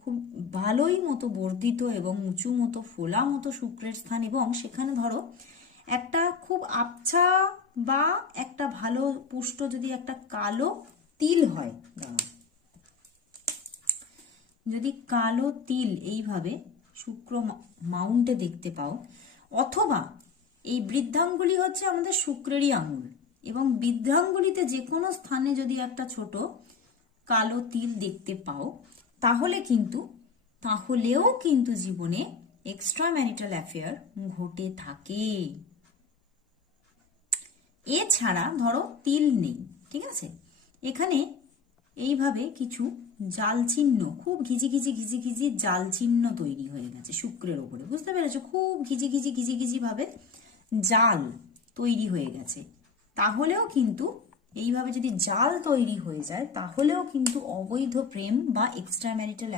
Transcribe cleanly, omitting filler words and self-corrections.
খুব ভালোই মতো বর্ধিত এবং উঁচু মতো ফোলা মতো শুক্রের স্থান, এবং সেখানে ধরো একটা খুব আবছা বা একটা ভালো পুষ্ট যদি একটা কালো তিল হয়, যদি কালো তিল এইভাবে শুক্র মাউন্টে দেখতে পাও, অথবা এই বৃদ্ধাঙ্গুলি হচ্ছে আমাদের শুক্রেরই আঙুল, এবং বৃদ্ধাঙ্গুলিতে যে কোনো স্থানে যদি একটা ছোট কালো তিল দেখতে পাও, তাহলেও কিন্তু জীবনে এক্সট্রা ম্যারিটাল অ্যাফেয়ার ঘটে থাকে। এছাড়া ধরো তিল নেই, ঠিক আছে, এখানে এইভাবে কিছু জাল চিহ্ন, খুব ঘিজি ঘিজি জাল চিহ্ন তৈরি হয়ে গেছে শুক্রের ওপরে, বুঝতে পেরেছো? খুব ঘিজি ঘিজি ভাবে জাল তৈরি হয়ে গেছে। তাহলেও কিন্তু এইভাবে যদি জাল তৈরি হয়ে যায়, তাহলেও কিন্তু অবৈধ প্রেম বা এক্সট্রা ম্যারিটাল